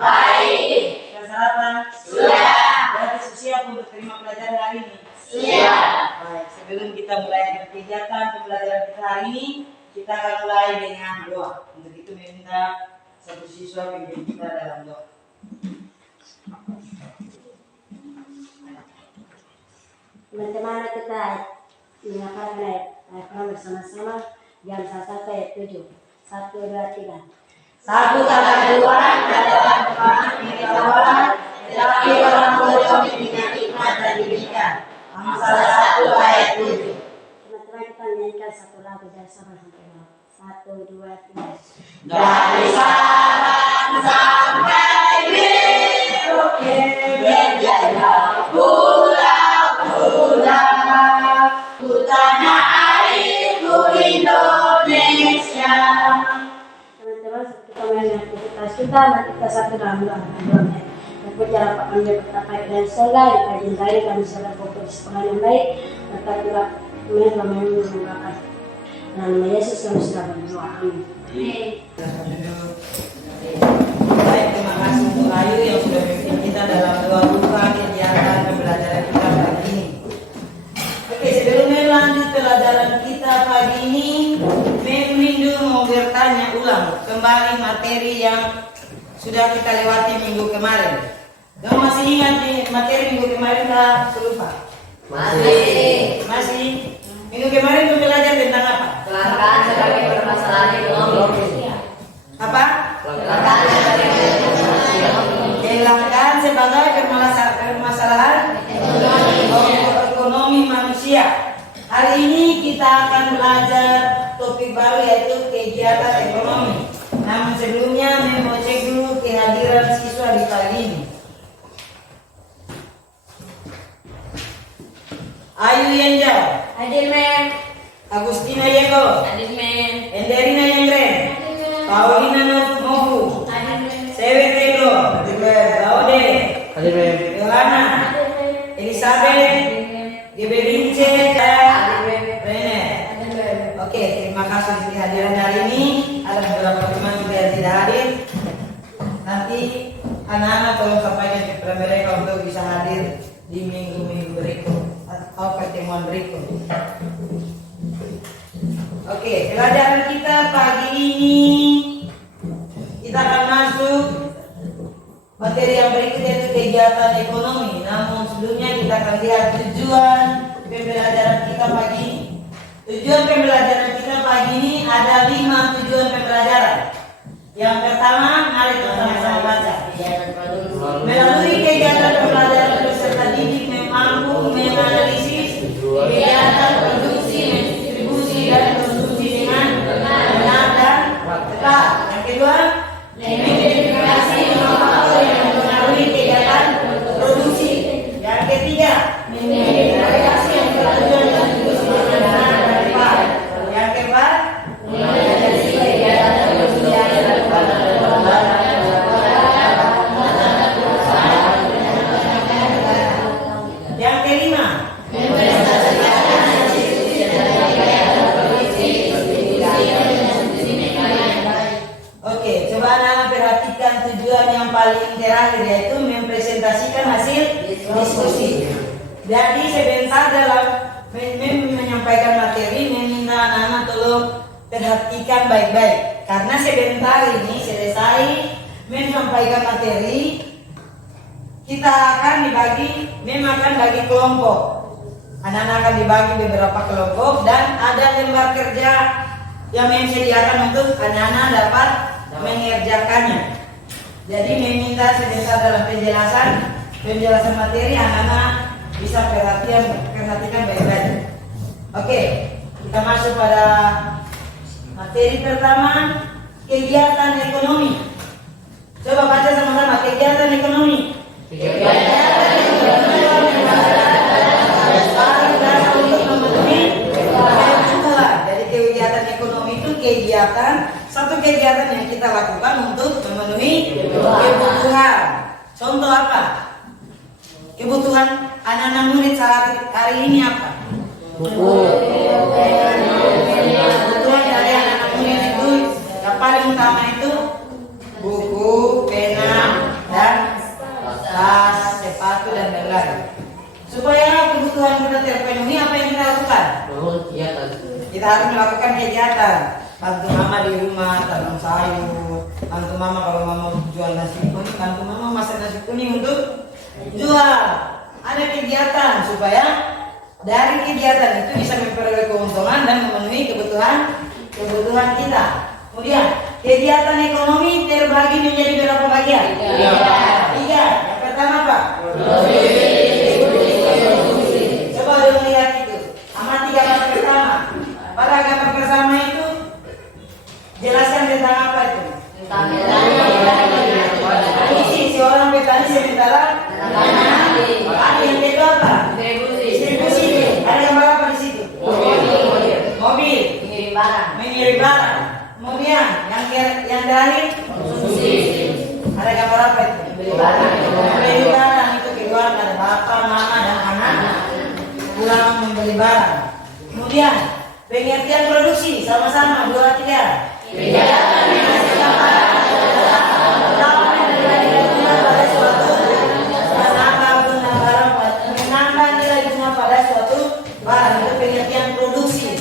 Baik. Sudah sarapan? Sudah. Berarti siap untuk terima pelajaran hari ini? Siap. Baik, sebelum kita mulai kegiatan pembelajaran kita hari ini, kita akan mulai dengan doa. Untuk itu meminta satu siswa pimpin kita dalam doa. Teman-teman, kita menghafalkan ayat bersama-sama jam 1 ayat 7. 1, 2, 3. Satu kata Tuhan adalah kekuatan yang awalan, tetapi orang bodoh dengan hikmat dan diberikan. Amsal 1 ayat 7. Teman-teman, kita menyanyikan satu lagu dari Sabang sampai bawah. 1, 2, 3. Dari Sabang sampai Merauke, berjaya pulau-pulau, ku tanah airku Indonesia. Teman-teman, kita mengenai aktivitas kita, mari kita satu dalam doa. Aku cara Pak Kami berkata dan sholat di kajian saya kami sudah fokus sekolah yang baik. Maka kita kemudian kami menggunakan dalam nama Yesus kami sudah berdoa. Amin. Baik, terima kasih untuk Ayu yang sudah memimpin kita dalam doa buka kegiatan pembelajaran kita pagi ini. Oke, sebelum lanjut pelajaran kita pagi ini, Minggu mau bertanya ulang kembali materi yang sudah kita lewati minggu kemarin. Kamu masih ingat materi minggu kemarin tak lupa? Masih. Minggu kemarin itu belajar tentang apa? Kelangkaan sebagai permasalahan ekonomi. Apa? Kelangkaan sebagai Kelangkaan sebagai permasalahan ekonomi manusia. Hari ini kita akan belajar topik baru yaitu kegiatan ekonomi. Namun sebelumnya mau cek dulu kehadiran siswa di pagi ini. Ayu Yenjau, Hadir men. Agustina Yeko, Hadir men. Enderina Yengren, Paulina Mohu, Hadir men. Sewe Tego, Laude, Yolana, Elizabeth, Geberince, Rene. Oke, terima kasih untuk kehadiran hari ini. Ada beberapa teman juga yang tidak hadir. Nanti anak-anak tolong sampaikan kepada mereka untuk bisa hadir di minggu-minggu berikut atau pertemuan berikut. Oke, pelajaran kita pagi ini kita akan masuk materi yang berikut yaitu kegiatan ekonomi. Namun sebelumnya kita akan lihat tujuan pembelajaran kita pagi ini. Tujuan pembelajaran kita pagi ini ada 5 tujuan pembelajaran. Yang pertama, mari kita sama-sama baca. Melalui kegiatan pembelajaran peserta didik mampu menganalisis kegiatan produksi, distribusi, dan konsumsi dengan benar dan tepat. Yang kedua, mengidentifikasi faktor yang mempengaruhi kegiatan produksi. Yang ketiga, mengidentifikasi yang bertujuan dan distribusi dengan benar dan tepat. Yang keempat, mengidentifikasi kegiatan produksi yang tepat. Yang kelima, oke, coba anak perhatikan tujuan yang paling terakhir yaitu mempresentasikan hasil diskusi. Jadi sebentar dalam menyampaikan materi, meminta anak-anak tolong perhatikan baik-baik karena sebentar ini selesai menyampaikan materi. Kita akan bagi kelompok. Anak-anak akan dibagi beberapa kelompok dan ada lembar kerja yang disediakan untuk anak-anak dapat mengerjakannya. Jadi meminta sebentar dalam penjelasan materi anak-anak bisa perhatikan baik-baik. Oke, kita masuk pada materi pertama, kegiatan ekonomi. Coba baca sama-sama kegiatan ekonomi. Jadi kegiatan ekonomi itu satu kegiatan yang kita lakukan untuk memenuhi kebutuhan. Contoh apa? Kebutuhan anak-anak murid hari ini apa? Kebutuhan dari anak-anak murid itu yang paling utama itu buku, pena, jual nasi kuning, bantu mama masak nasi kuning untuk jual. Ada kegiatan supaya dari kegiatan itu bisa memperoleh keuntungan dan memenuhi kebutuhan kita. Kemudian kegiatan ekonomi terbagi menjadi berapa bagian? Tiga. Yang pertama apa? Coba dulu lihat itu. Amati gambar pertama. Pada gambar pertama itu jelaskan tentang apa itu? Petani, seorang petani sementara ada yang kedua apa? Distribusi. Ada gambar apa di situ? Mobil. Mengirim barang. Kemudian yang terakhir konsumsi. Ada gambar apa itu? Beli barang itu keluarga, ada bapak, mama dan anak pulang membeli barang. Kemudian pengertian produksi sama-sama 2, 3. Menambah nilai guna pada suatu barang itu pengertian produksi.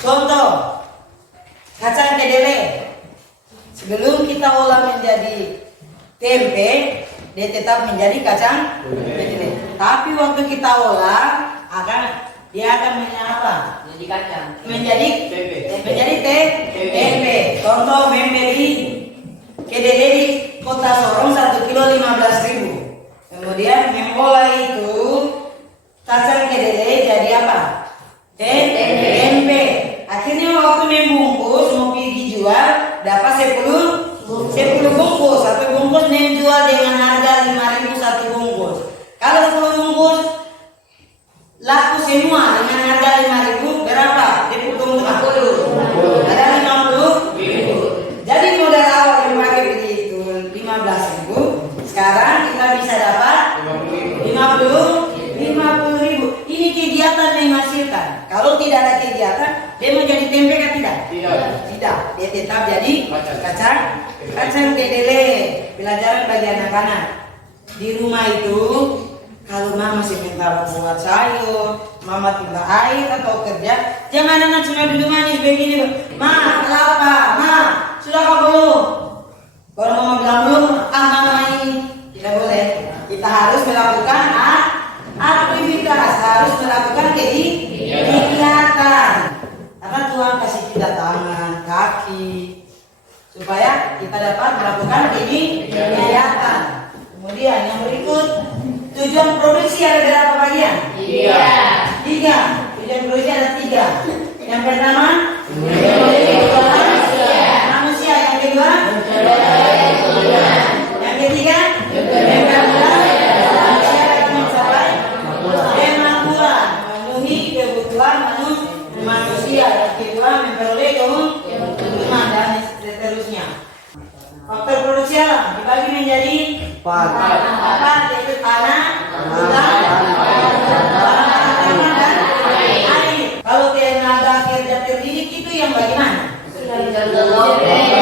Contoh, kacang kedelai. Sebelum kita olah menjadi tempe, dia tetap menjadi kacang kedelai. Tapi waktu kita olah dia akan menjadi kacang. Menjadi tempe. Contoh membeli kedelai di Kota Sorong 1 kilo 15.000. Kemudian mengolah itu kacang kedelai jadi apa? Tempe. Akhirnya waktu membungkus mau pergi jual dapat 10 bungkus. Satu bungkus menjual dengan harga 5.000 satu bungkus. Kalau 10 bungkus laku semua dengan harga 5.000 berapa? Dia keuntungan 50. Ada 50. Jadi modal awal yang pakai begitu 15.000. Sekarang kita bisa dapat 50.000. Ini kegiatan menghasilkan. Kalau tidak ada kegiatan, dia mau jadi tempe kan tidak? Tidak. Dia tetap jadi kacang kedelai. Pelajaran bagi anak-anak di rumah itu. Kalau mama sebentar buat sayur, mama tinggal air atau kerja, jangan anak cuma duduk manis begini. Ma, kenapa? Ma, sudah kau belum? Kalau mama bilang belum, mama ini tidak boleh. Kita harus melakukan aktivitas, harus melakukan kegiatan. Karena Tuhan kasih kita tangan, kaki, supaya kita dapat melakukan kegiatan. Kemudian yang berikut, tujuan produksi ada berapa bagian? 3. Tujuan produksi ada 3. Yang pertama, manusia. Yang kedua, yang ketiga, manusia akan mencapai kemakmuran, memenuhi kebutuhan manusia. Yang kedua, memperoleh keuntungan dan seterusnya. Faktor produksi alam dibagi menjadi 4, yaitu tanah, hutan, dan air. Kalau tenaga kerja terdidik itu yang bagaimana? Dokter,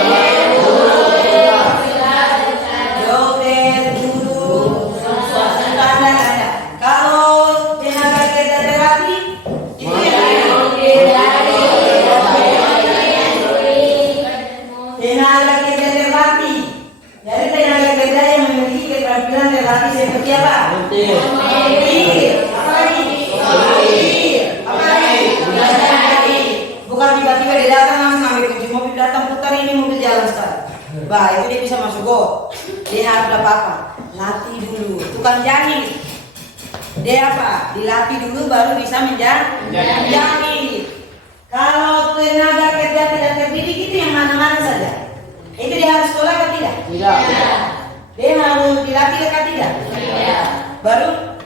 guru, swasta. Kalau tenaga kerja terlatih itu tenaga kerja terlatih. Jadi tenaga kerja yang memiliki keterampilan terlatih seperti apa? Apalagi? Bukan tiba-tiba dia datang langsung ambil kunci mobil, datang putar ini mobil jalan sekarang. Itu dia bisa masuk go. Dia harus dapat apa? Latih dulu. Tukang jahit. Dia apa? Dilatih dulu baru bisa menjahit. Kalau tenaga kerja tidak terdidik itu yang mana-mana saja. Itu dia harus sekolah atau tidak? Tidak. Dia harus dilatih atau tidak? Tidak. Baru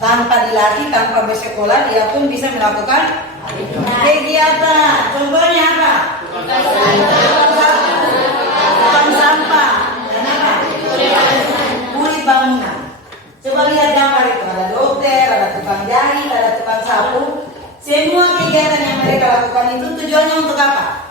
tanpa dilatih, tanpa bersekolah, dia pun bisa melakukan kegiatan. Contohnya apa? Tukang sampah. Dan apa? Kulit bangunan. Coba lihat gambar itu. Ada dokter, ada tukang jahit, ada tukang sapu. Semua kegiatan yang mereka lakukan itu tujuannya untuk apa?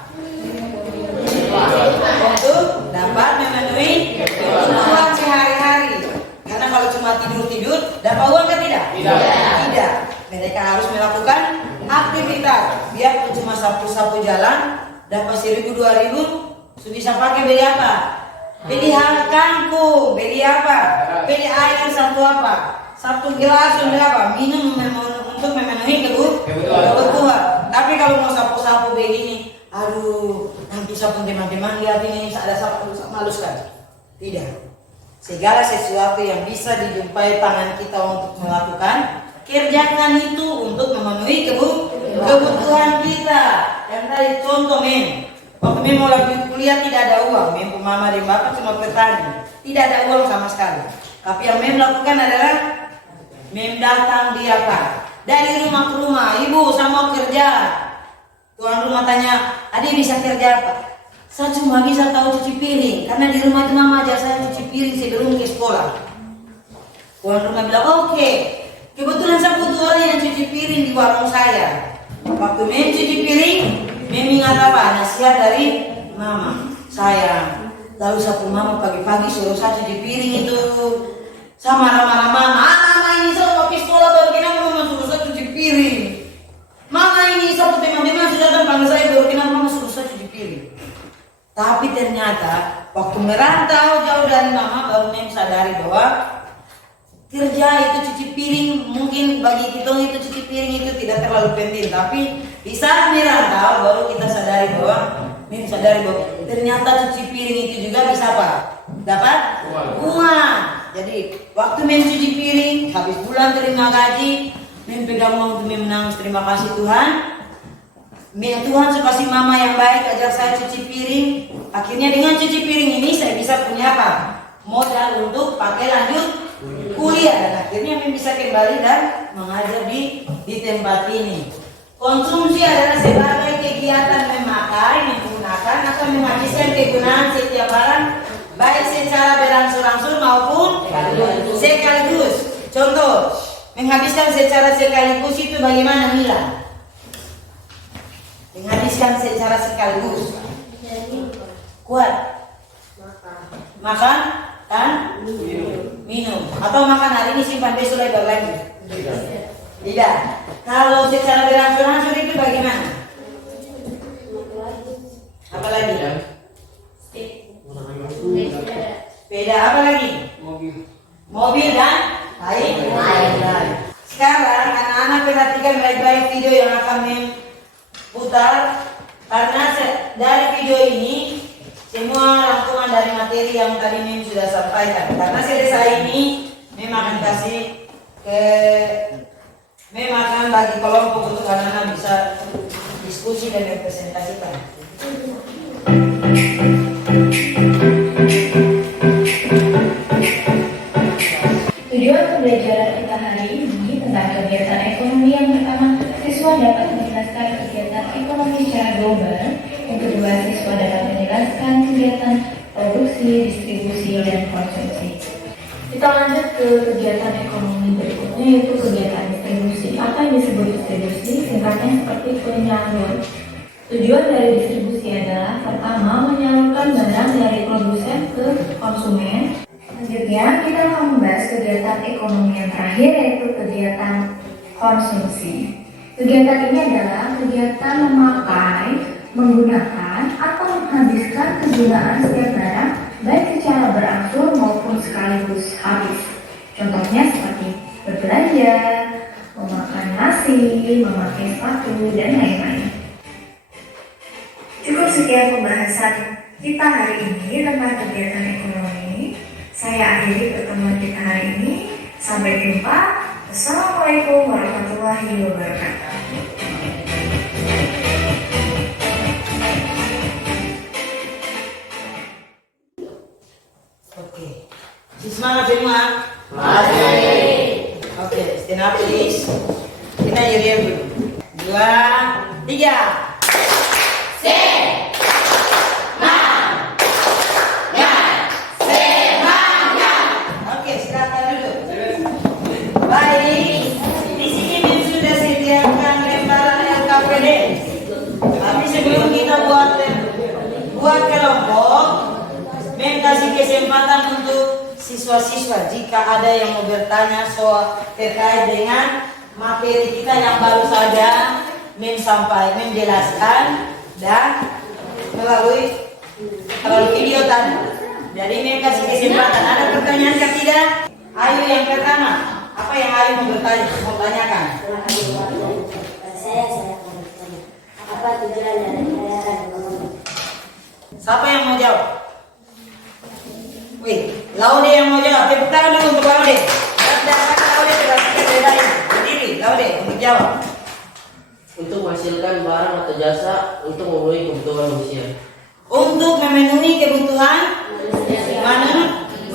Untuk dapat memenuhi kebutuhan sehari-hari. Karena kalau cuma tidur dapat uang kan tidak? Tidak. Mereka harus melakukan aktivitas. Biarpun cuma sapu-sapu jalan, dapat 1.000 2.000, bisa pakai beli apa? Beli kangkung, beli apa? Beli air satu apa? Satu gelas untuk apa? Minum untuk memenuhi kebutuhan. Tapi kalau mau sapu-sapu begini, aduh, nanti sapu teman-teman lihat ini ada sapu malu sekali. Tidak. Segala sesuatu yang bisa dijumpai tangan kita untuk melakukan, kerjakan itu untuk memenuhi kebutuhan kita. Yang tadi contoh waktu mau lagi kuliah tidak ada uang, mama dan bapak cuma petani, tidak ada uang sama sekali. Tapi yang lakukan adalah datang di apa? Dari rumah ke rumah, ibu saya mau kerja. Tuan rumah tanya, adik bisa kerja apa? Saya cuma bisa tahu cuci piring, karena di rumah itu mama ajar saya cuci piring sebelum ke sekolah. Tuan rumah bilang, oke. Kebetulan saya butuh orang yang cuci piring di warung saya. Waktu cuci piring, ingat apa? Nasihat dari mama. Sayang, lalu satu mama pagi-pagi suruh saya cuci piring itu. Saya marah-marah mama. Mama ini saya mau ke sekolah baru kenapa mama suruh saya cuci piring? Mama ini satu teman-teman sudah datang panggil saya baru kenapa mama suruh saya cuci piring? Tapi ternyata waktu merantau jauh dari mama baru sadari bahwa kerja itu cuci piring mungkin bagi kita itu cuci piring itu tidak terlalu penting, tapi di saat merantau baru kita sadari bahwa ternyata cuci piring itu juga bisa apa? Dapat uang. Jadi waktu cuci piring habis bulan terima gaji, pegang uang untuk menangis terima kasih Tuhan. Tuhan kasih mama yang baik ajar saya cuci piring. Akhirnya dengan cuci piring ini saya bisa punya apa? Modal untuk pakai lanjut kuliah, dan akhirnya bisa kembali dan mengajar di tempat ini. Konsumsi adalah sebagai kegiatan memakai, menggunakan atau menghabiskan kegunaan setiap barang baik secara berangsur-angsur maupun sekaligus. Contoh, menghabiskan secara sekaligus itu bagaimana Mila? Menghabiskan secara sekaligus. Kuat. Makan kan? Minum. Atau makan hari ini simpan besok lebar lagi? Tidak. Kalau secara berangsur-angsur itu bagaimana? Apa lagi? Sepeda apa lagi? Mobil dan lain. Sekarang anak-anak perhatikan baik-baik video yang akan putar, karena dari video ini semua rangkuman dari materi yang tadi Mim sudah sampaikan. Karena selesai ini Mim akan kasih Mim akan bagi kelompok untuk anak-anak bisa diskusi dan representasikan. Tujuan pembelajaran kita hari ini tentang kegiatan ekonomi yang pertama, siswa dapat menjelaskan kegiatan ekonomi secara global. Yang kedua, siswa dapat menjelaskan kegiatan produksi, distribusi, dan konsumsi. Kita lanjut ke kegiatan ekonomi berikutnya, yaitu kegiatan distribusi. Apa yang disebut distribusi? Singkatnya seperti penyalur. Tujuan dari distribusi adalah pertama, menyalurkan barang dari produsen ke konsumen. Selanjutnya, kita akan membahas kegiatan ekonomi yang terakhir, yaitu kegiatan konsumsi. Kegiatan ini adalah kegiatan memakai, menggunakan, atau menghabiskan kegunaan setiap barang, baik secara berangsur maupun sekaligus habis. Contohnya seperti berbelanja, memakan nasi, memakai sepatu, dan lain-lain. Cukup sekian pembahasan kita hari ini tentang kegiatan ekonomi. Saya akhiri pertemuan kita hari ini. Sampai jumpa. Assalamualaikum warahmatullahi wabarakatuh. Oke. Semangat semua. Oke, stand up please. Kita jadi dulu. 2, 3. Oke, silakan duduk. Baik, di sini Mim sudah sediakan lembaran LKPD. Tapi sebelum kita buat kelompok, Mim kasih kesempatan untuk siswa-siswa jika ada yang mau bertanya soal terkait dengan materi kita yang baru saja Mim jelaskan dan melalui video tadi. Jadi ini kasih kesempatan. Ada pertanyaan kah tidak? Ayo yang pertama. Apa yang Ayu mau tanyakan? Saya akan bertanya. Apa tujuan dari yayasan ekonomi? Siapa yang mau jawab? Wih, Laude yang mau jawab. Tepuk tangan dulu untuk Laude. Berdasarkan Laude berdasarkan bedanya. Berdiri, Laude untuk jawab. Untuk menghasilkan barang atau jasa untuk memenuhi kebutuhan manusia. Untuk memenuhi kebutuhan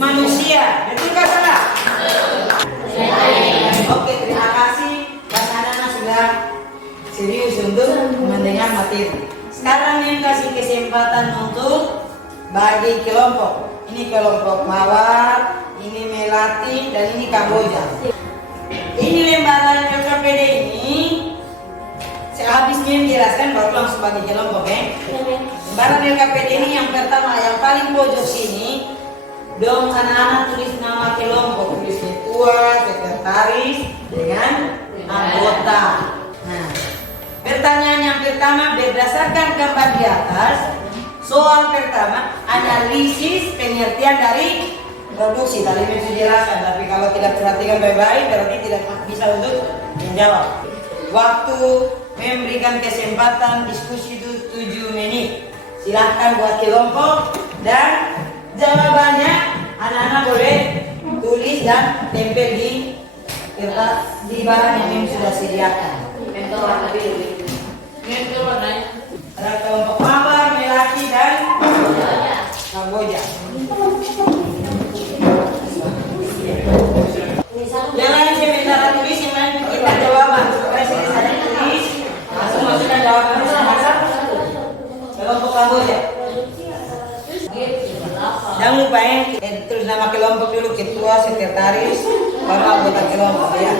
manusia. Betulkah salah? Oke, terima kasih. Mas Anana sudah serius untuk mendengar materi. Sekarang yang kasih kesempatan untuk bagi kelompok. Ini kelompok Mawar, ini Melati, dan ini Kamboja. Ini lembaran LKPD ini habis menjelaskan baru langsung bagi kelompok ya. Lembaran LKPD ini yang pertama, yang paling pojok sini, dong anak-anak tulis nama kelompok, tulis ketua, sekretaris, dengan anggota. Nah, pertanyaan yang pertama berdasarkan gambar di atas. Soal pertama, analisis pengertian dari produksi. Tadi saya jelaskan, tapi kalau tidak perhatikan baik-baik berarti tidak bisa untuk menjawab. Waktu memberikan kesempatan diskusi itu 7 menit. Silahkan buat kelompok dan jawabannya anak-anak boleh tulis dan tempel di kertas di barang yang sudah sediakan. Mentor warna biru. Mentor warnanya. Ada kelompok Mawar, Melati, dan Kamboja. Yang lain sementara tulis, yang lain kita jawaban. Supaya saya tulis, langsung masukkan jawaban masing-masing. Kelompok Kamboja. Jangan lupa tulis nama kelompok dulu, ketua, sekretaris, baru anggota kelompok ya.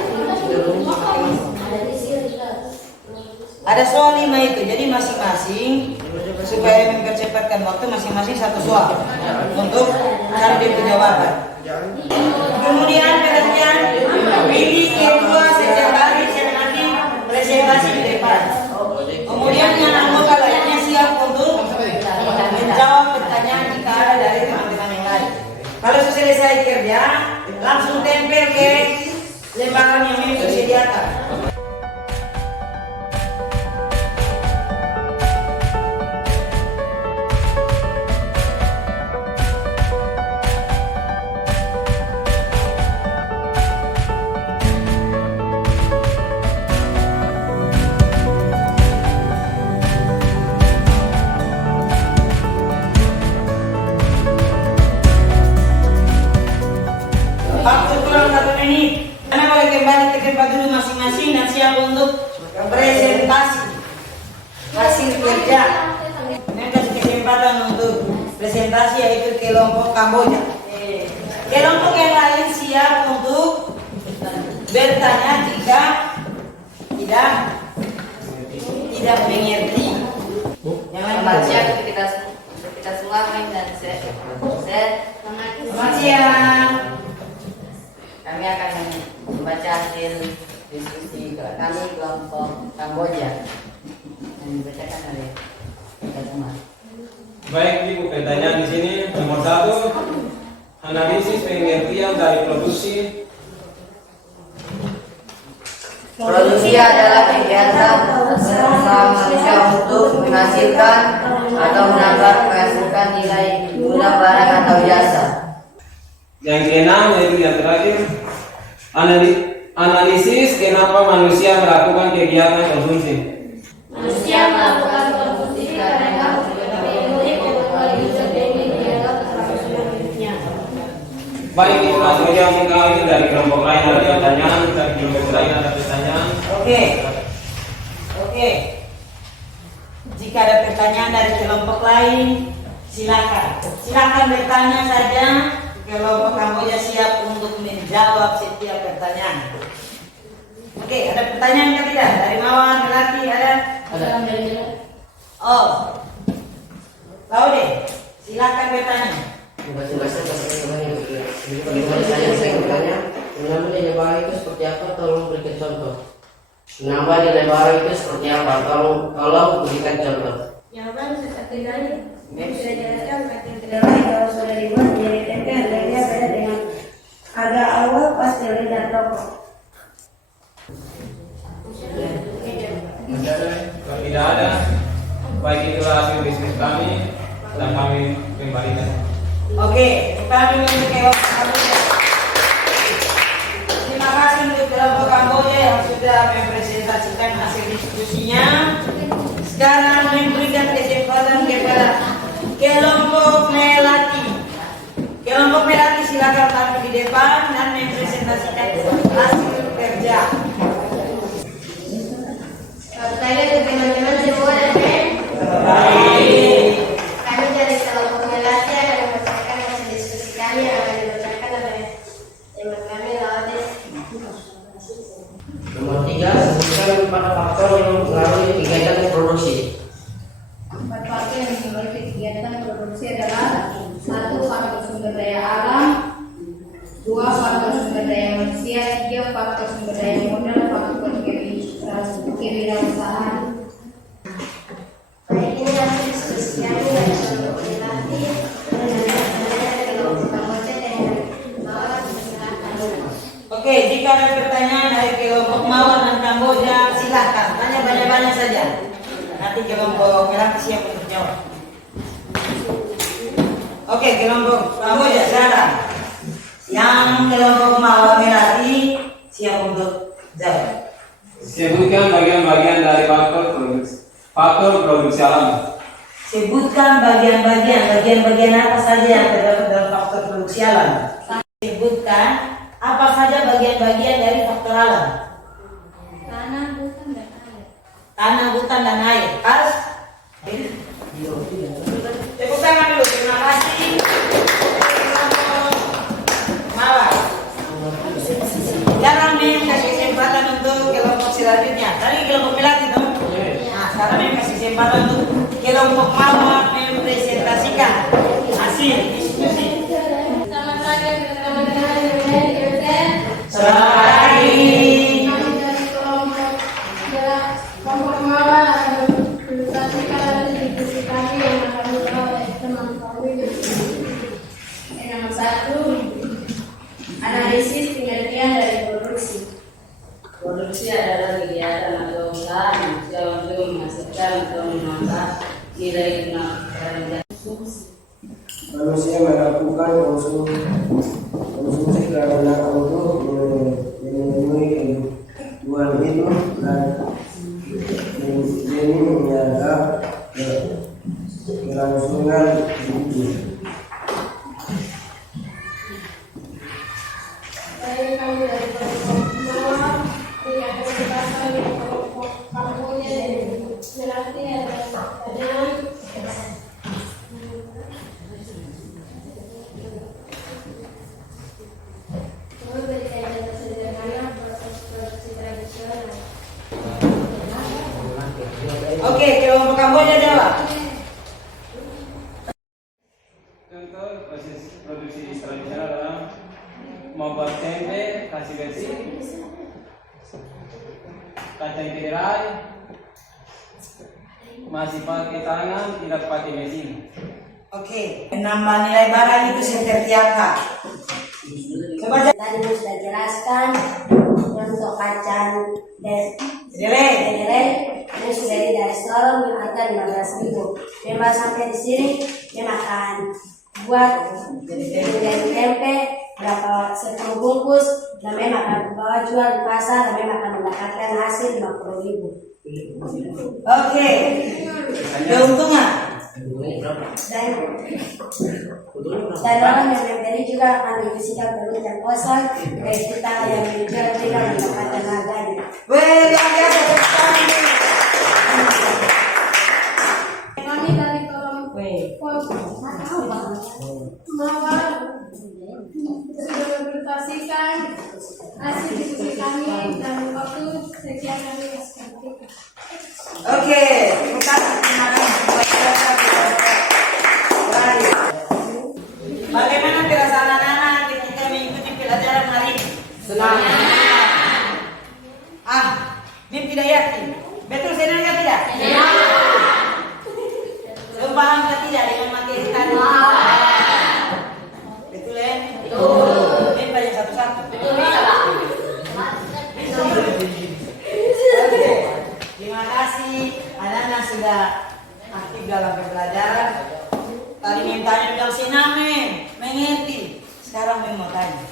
Ada soal 5 itu, jadi masing-masing supaya mempercepatkan waktu masing-masing satu soal untuk cari dia jawaban. Kemudian perhatian, pilih ketua, sekretaris yang nanti presentasi di depan. Kemudian yang anggota lainnya siap untuk menjawab pertanyaan jika ada dari teman-teman yang lain. Kalau sudah selesai kerja, langsung tempel ke lembaran yang ini disediakan. Waktu kurang 1 menit. Anda boleh kembali ke tempat dulu masing-masing dan siap untuk presentasi hasil kerja. Ini kasih kesempatan untuk presentasi yaitu kelompok Kamboja. Kelompok yang lain siap untuk bertanya jika tidak mengerti. Jangan Baca kita semua main dan set. Selamat siang. Kami akan membaca hasil diskusi kami kelompok Kamboja yang dibacakan oleh kita semua. Baik Ibu, pertanyaan di sini nomor 1, analisis pengertian dari produksi. Produksi adalah kegiatan usaha manusia untuk menghasilkan atau menambah menghasilkan nilai guna barang atau jasa. Yang keenam yaitu yang terakhir, analisis kenapa manusia melakukan kegiatan konsumsi. Manusia melakukan konsumsi karena memenuhi kebutuhan hidup dan menjaga keberlangsungan hidupnya. Baik Ibu, langsung aja kita itu dari kelompok lain ada pertanyaan, dari kelompok lain ada pertanyaan. Oke. Jika ada pertanyaan dari kelompok lain, silakan bertanya saja. Kelompok Kamboja siap untuk menjawab setiap pertanyaan. Oke, ada pertanyaan kan tidak? Dari Mawar, Melati ada? Oh, tahu deh. Silakan bertanya. Menambah nilai barang itu seperti apa? Tolong berikan contoh. Menambah nilai barang itu seperti apa? Tolong berikan contoh. Jawaban seperti tadi. Sudah jelaskan pakai lain kalau sudah dibuat teori dan rokok. Kalau tidak ada, baik itulah hasil bisnis kami dan kami kembalikan. Oke, kami memiliki terima kasih untuk kelompok Kamboja yang sudah mempresentasikan hasil diskusinya. Sekarang memberikan kesempatan kepada kelompok Melati. Kelompok Melati silakan tampil di depan dan mempresentasikan hasil kerja. Saya ke teman-teman semua dan Baik. kami dari kelompok Melati akan membacakan hasil diskusi kami yang akan dibacakan oleh teman kami Laudes. Nomor 3, sebutkan 4 faktor yang mempengaruhi kegiatan produksi. 4 faktor yang mempengaruhi kegiatan produksi adalah 1. Faktor sumber daya alam, 2. Faktor sumber daya manusia, 3. Faktor sumber daya modal, faktor kewirausahaan. Baik, ini hasil diskusi kami dari kelompok Melati dengan kelompok Kamboja dan Mawar. Silakan. Oke, jika ada pertanyaan dari kelompok Mawar dan Kamboja, silahkan tanya banyak-banyak saja. Nanti kelompok Melati siap untuk jawab. Oke, kelompok Kamboja sekarang. Yang kelompok Mawar Melati siap untuk jawab. Sebutkan bagian-bagian dari faktor produksi alam. Sebutkan bagian-bagian apa saja yang terdapat dalam faktor produksi alam. Sebutkan apa saja bagian-bagian dari faktor alam. Tanah, hutan, dan air. Tanah, hutan, dan air. Pas? Tepuk tangan dulu. Terima kasih. Mawar. Sekarang Mem kasih kesempatan untuk kelompok selanjutnya. Tadi kelompok Melati dong. Nah, sekarang Mem kasih kesempatan untuk kelompok Mawar mempresentasikan hasil diskusi. Selamat pagi teman-teman yang ada di UTN. Selamat pagi. Kami dari kelompok Mawar akan mempresentasikan hasil diskusi kami yang akan dijawab oleh teman kami. Yang nomor 1, analisis pengertian dari produksi. Produksi adalah kegiatan atau usaha manusia untuk menghasilkan atau menambah nilai guna barang. Manusia melakukan konsumsi karena untuk memenuhi kebutuhan hidup dan demi menjaga kelangsungan hidup. Saya kami dari kelompok Mawar dengan kesempatan kelompok Kamboja dan Melati adalah memberikan data sederhana proses produksi tradisional. Oke, kelompok Kamboja jawab. Contoh proses produksi tradisional adalah membuat tempe, kasih besi, kacang kedelai, masih pakai tangan, tidak pakai mesin. Oke, menambah nilai barang itu seperti apa? Coba Tadi sudah jelaskan untuk kacang Jelek. kedelai ini sudah dari Sorong dengan harga 15.000. Memang sampai di sini memang akan buat dari tempe berapa 10 bungkus dan memang akan bawa jual di pasar dan memang akan mendapatkan hasil 50.000. Oke. Keuntungan. Dan orang yang membeli juga akan dibisikan berlian kosong dari kita yang menjual juga mendapatkan harganya. Weh, luar biasa. Tepuk tangan. Kami dari kelompok Weh. Mawar sudah mempresentasikan hasil diskusi kami dan waktu sekian kami seperti. Oke, tepuk tangan. Terima kasih. Baik. Bagaimana perasaan anak-anak ketika mengikuti pelajaran hari ini? Senang. Mim tidak yakin. Betul senang atau tidak? Belum paham atau tidak dengan materi tadi? Betul ya? Betul. Mim belajar satu-satu. Betul. dalam pembelajaran. Tadi mintanya bilang sinamen, mengerti. Sekarang mau tanya.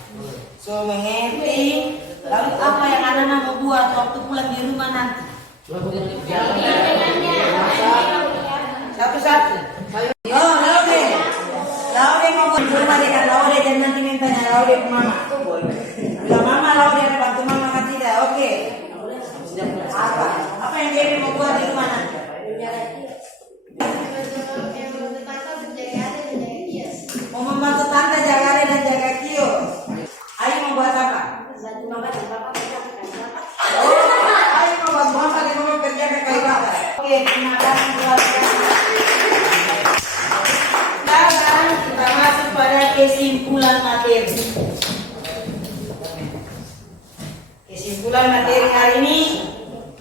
So mengerti. Lalu apa yang anak mau buat waktu pulang di rumah nanti? Satu-satu. Oh, Laude. Laude mau buat rumah dengan Laude dan nanti mintanya Laude ke mama. Bilang mama Laude ada bantu mama kan tidak? Oke. Apa yang dia mau buat di rumah nanti? Mau membantu tante jaga ada dan jaga kios. Ayo mau buat apa? Ayo mau buat mama dan mama kerja ke kayu bakar. Oke, terima kasih keluarga. Sekarang kita masuk pada kesimpulan materi. Kesimpulan materi hari ini,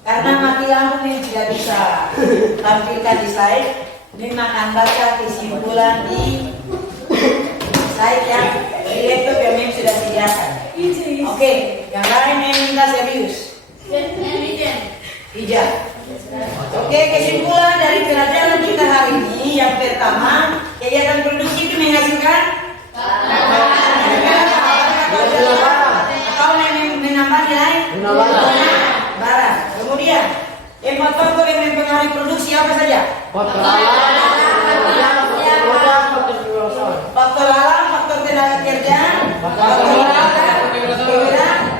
karena mati lampu yang tidak bisa tampilkan di slide, memang akan baca kesimpulan di slide yang di laptop yang memang sudah sediakan. Oke, yang lain yang minta serius. Hijau. Oke, kesimpulan dari pelajaran kita hari ini yang pertama, kegiatan produksi itu menghasilkan atau menambah nilai barang. Kemudian, empat faktor yang mempengaruhi produksi apa saja? Faktor alam, faktor tenaga kerja, faktor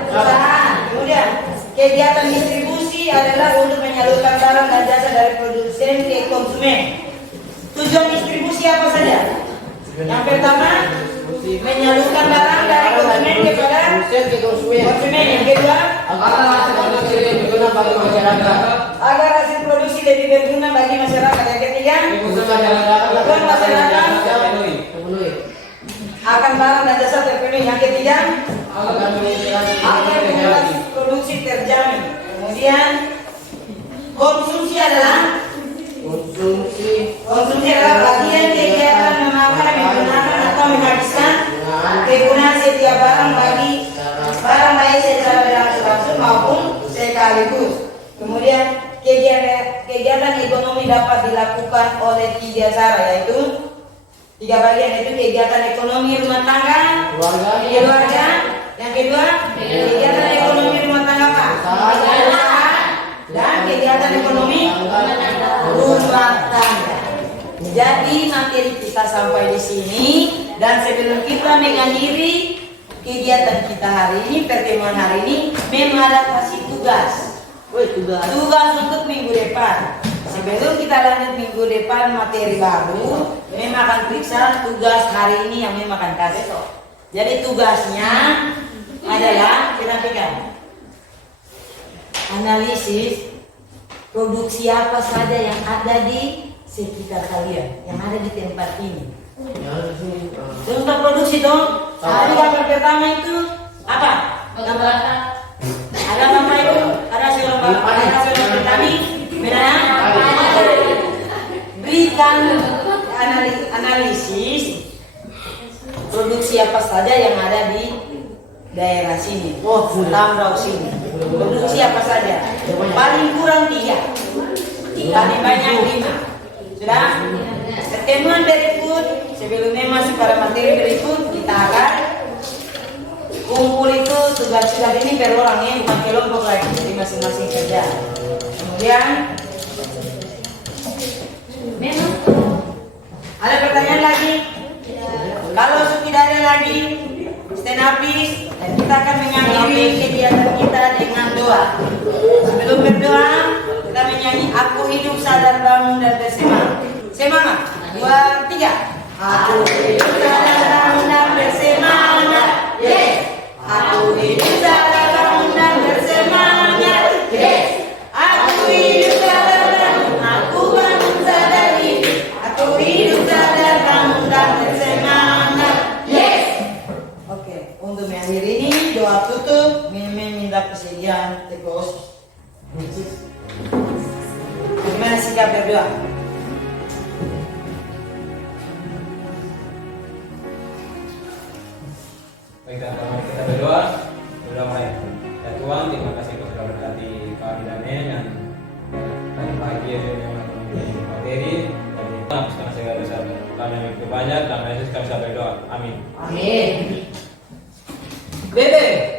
perusahaan. Kemudian, kegiatan distribusi adalah untuk menyalurkan barang dan jasa dari produsen ke konsumen. Tujuan distribusi apa saja? Yang pertama, menyalurkan barang dari konsumen kepada konsumen. Yang kedua, agar hasil produksi lebih berguna bagi masyarakat. Yang ketiga, kebutuhan masyarakat akan barang dan jasa terpenuhi. Yang ketiga, agar produksi terjamin. Kemudian, konsumsi adalah bagian kegiatan memakai, menggunakan atau menghabiskan kegunaan setiap barang baik secara berangsur-angsur maupun sekaligus. Kemudian kegiatan ekonomi dapat dilakukan oleh tiga cara, yaitu tiga bagian, yaitu kegiatan ekonomi rumah tangga, keluarga. Yang kedua, kegiatan ekonomi rumah tangga apa? Dan kegiatan ekonomi rumah tangga. Jadi materi kita sampai di sini, dan sebelum kita mengakhiri kegiatan kita hari ini, pertemuan hari ini, memang ada kasih tugas untuk minggu depan. Sebelum kita lanjut minggu depan materi baru, memang akan periksa tugas hari ini yang memang akan kasih. Jadi tugasnya adalah perhatikan, analisis produksi apa saja yang ada di sekitar kalian, yang ada di tempat ini. Contoh produksi dong. Tadi gambar pertama itu apa? Gambar ada apa itu? Ada selompok petani. Benar? Berikan analisis produksi apa saja yang ada di daerah sini. Tamrau sini. Produksi apa saja? Paling kurang 3, paling banyak 5. Sudah? Pertemuan berikut, sebelumnya masuk pada materi berikut, kita akan kumpul itu tugas-tugas ini per orang ya, bukan kelompok lagi, jadi masing-masing kerja. Kemudian ada pertanyaan lagi? Kalau tidak ada lagi, stand up please, dan kita akan mengakhiri kegiatan kita dengan doa. Sebelum berdoa, kita menyanyi Aku Hidup Sadar Bangun dan Bersemangat. Semangat, 2, 3. Aku hidup sadar bangun dan bersemangat. Yes. Aku hidup sadar bangun dan bersemangat. Yes. Aku hidup sadar bangun, aku bangun sadar hidup. Aku hidup sadar bangun dan bersemangat. Yes. Oke, untuk mengakhiri ini doa tutup, minta persediaan tekos. Bagaimana sikap berdoa? Baik, kita berdoa mulai. Ya Tuhan, terima kasih Kau sudah berkati kami dan tadi pagi yang memang memiliki materi dari Dede.